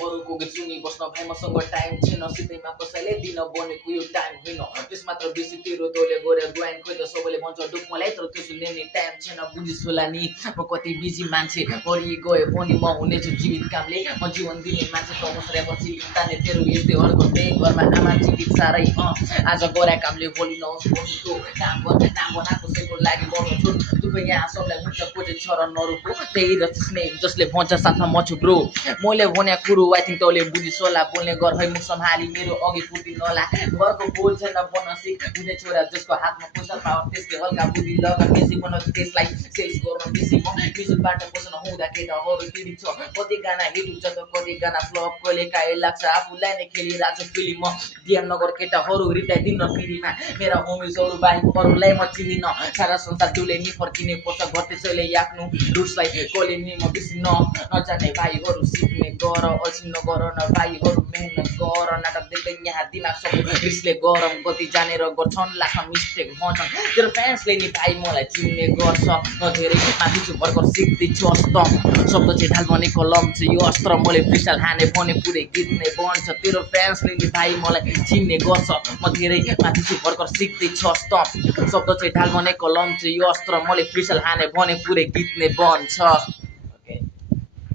अरूको गीत सुनि बस्न भाइ मसँग टाइम छैन सिधैमा कसैले दिन बनेको यो टाइम होइन त्यस मात्र बेसी तेरो तोले गरे ग्वाइन खोइ त सबैले भन्छ डुक मलाई तर त्यो सुन्ने टाइम छैन बुझिस् होला नि म कति बिजी मान्छे मरि गए पनि म हुनेछु जीवित कामले म जीवन दिने मान्छे त मुस्रेपछि लिप्ताने तेरो यस्तै हरकतले घरमा आमा जीवित साह्रै आज गरे कामले भोलि नहोस् बस्छु काम गर्ने नाम बनाएको कसैको लागि गर्नु छु दुवै यहाँ सबलाई हुन्छ खोजे छ र नरुको त्यही र त्यसले जसले भन्छ साथमा म छु ब्रो मैले भने कुरो आई थिङ्क तैँले बुझिस् होला बोल्ने गर है मुख सम्हाली मेरो अघि फुटी नला घरको बोल छैन बन्न सिक हुने छोरा जसको हातमा पैसा पावर त्यसले हल्का बुद्धि लगन बेसी बनाउँछ त्यसलाई सेल्स गर्न बेसी म म्युजिकबाट पोषण हुँदा केटाहरू पीडित छ कति गाना हिट हुन्छ त कति गाना फ्लप कहिले काहीँ लाग्छ आफूलाई नै खेलिरहेको छु फिल्म म डिएम नगर केटाहरू रिप्लाई दिन पिँढीमा मेरा होमिजहरू बाहेक अरूलाई म चिन्दिन सारा संसार डुले नि फर्किने पर्छ घर त्यसैले आफ्नो रुट्सलाई कहिले नि म बेसी नजाने भाइहरू सिक्ने गर अल्छी नगर न भाइहरू मेहनत गर नाटक देख्दै यहाँ दिमाग सब रिसले गरम कति जानेर गर्छन् लाखमा मिस्टेक भन्छन् तेरो फ्यान्सले नि भाइ मलाई चिन्ने गर्छ म धेरै माथि छु भर्खर सिक्दैछु अस्त्र शब्द चाहिँ ढाल भने कलम चाहिँ यो अस्त्र मैले फ्रिस्टाइल हाने भने पुरै गीत नै बन्छ तेरो फ्यान्सले नि भाइ मलाई चिन्ने गर्छ म धेरै माथि छु भर्खर सिक्दैछु अस्त्र शब्द चाहिँ ढाल भने कलम चाहिँ यो अस्त्र मैले फ्रिस्टाइल हाने भने पुरै गीत नै बन्छ